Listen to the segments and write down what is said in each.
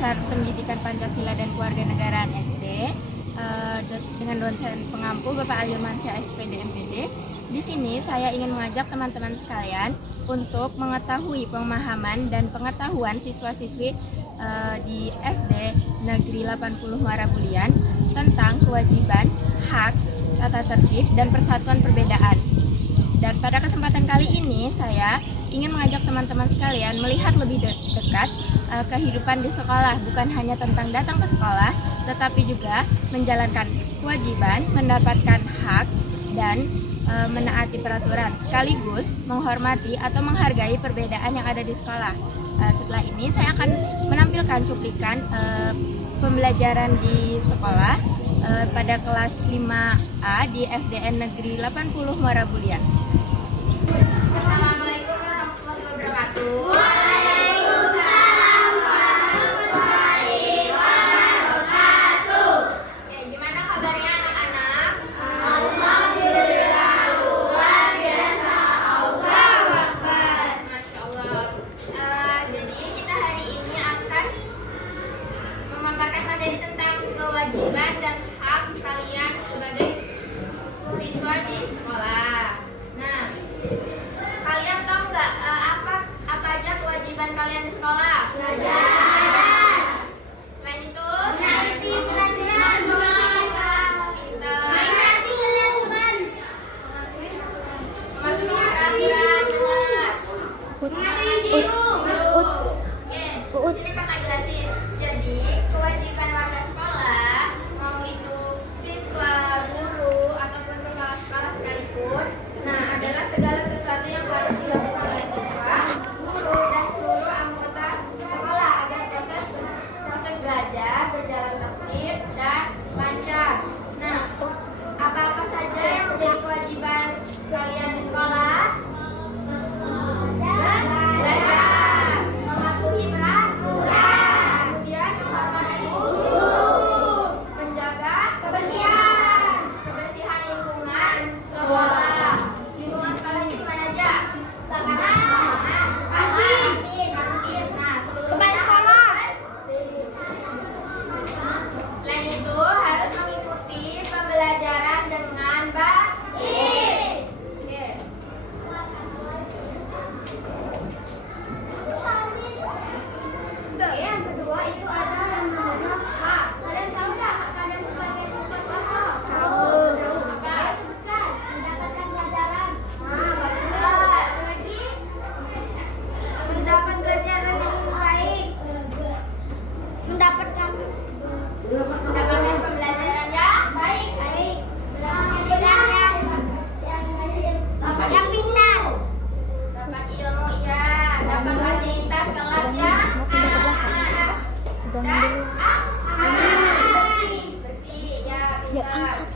Dasar Pendidikan Pancasila dan Kewarganegaraan SD dengan dosen pengampu Bapak Alirmansyah SPD MPD. Di sini saya ingin mengajak teman-teman sekalian untuk mengetahui pemahaman dan pengetahuan siswa-siswi di SD Negeri 80 Muara Bulian tentang kewajiban, hak, tata tertib, dan persatuan perbedaan. Dan pada kesempatan kali ini saya ingin mengajak teman-teman sekalian melihat lebih dekat kehidupan di sekolah, bukan hanya tentang datang ke sekolah, tetapi juga menjalankan kewajiban, mendapatkan hak, dan menaati peraturan, sekaligus menghormati atau menghargai perbedaan yang ada di sekolah. Setelah ini saya akan menampilkan cuplikan pembelajaran di sekolah pada kelas 5A di SDN Negeri 80 Muara Bulian. Assalamualaikum warahmatullahi wabarakatuh. Waalaikumsalam warahmatullahi wabarakatuh. Oke, gimana kabarnya anak-anak? Alhamdulillah luar biasa. Allahu Akbar. Masya Allah. Jadi kita hari ini akan memaparkan materi tentang kewajiban dan hak kalian sebagai siswa di sekolah. Nah, kalian tahu nggak apa aja kewajiban kalian di sekolah? Belajar. Selain itu, Mengerti peraturan pemerintah. pintar, Mengerti aturan. mematuhi peraturan, benar. Mengerti guru. Oke, sini kakak jelasin. Jadi, kewajiban warga sekolah, mau itu siswa, guru, ataupun kepala sekolah sekalipun, nah adalah segala sesuatu yang harus dilakukan oleh siswa, guru, dan seluruh anggota sekolah agar proses belajar berjalan tertib dan lancar. Nah, apa-apa saja yang menjadi kewajiban kalian di sekolah? Belajar, mematuhi peraturan, kemudian menghormati guru, menjaga kebersihan lingkungan sekolah. Lingkungan sekolah itu mana aja? Kantin. Nah, seluruhnya selain itu harus mengikuti pembelajaran dengan baik. Oke. Yang kedua itu ada yang namanya hak. Kalian tahu nggak hak kalian sebagai siswa apa? Tahu. Apa? Sebutkan. Mendapatkan pelajaran. Nah, benar. Lagi mendapat pelajaran yang baik. Mendapatkan Mendapatkan pembelajaran yang baik. Baik. Kemudian yang pintar. dapat ilmu, ya, dapat fasilitas kelas yang aman dan bersih, ya, pintar.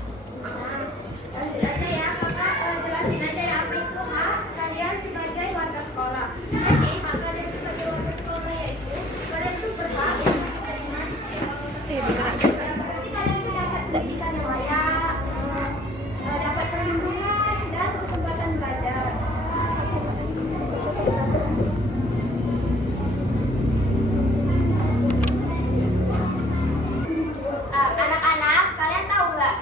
Lanjut aja ya, kakak jelasin aja ya apa itu hak kalian sebagai warga sekolah. Jadi hak kalian sebagai warga sekolah yaitu kalian itu berhak kalian mendapat pendidikan yang layak, dapat perlindungan dan kesempatan belajar. Anak-anak, kalian tahu nggak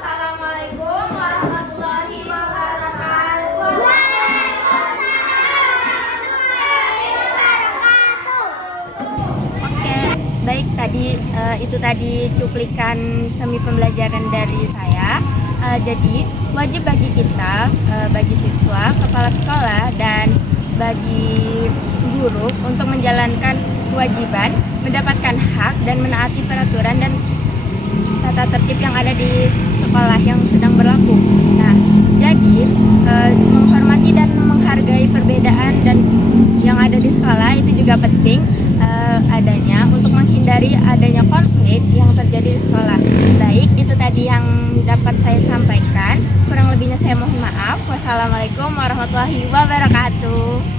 Wassalamualaikum warahmatullahi wabarakatuh. Oke, baik itu tadi cuplikan semi pembelajaran dari saya. Jadi wajib bagi kita, bagi siswa, kepala sekolah, dan bagi guru untuk menjalankan kewajiban, mendapatkan hak dan menaati peraturan dan tata tertib yang ada di sekolah yang sedang berlaku. Nah, jadi menghormati dan menghargai perbedaan dan yang ada di sekolah itu juga penting adanya untuk menghindari adanya konflik yang terjadi di sekolah. Baik, itu tadi yang dapat saya sampaikan. Kurang lebihnya saya mohon maaf. Wassalamualaikum warahmatullahi wabarakatuh.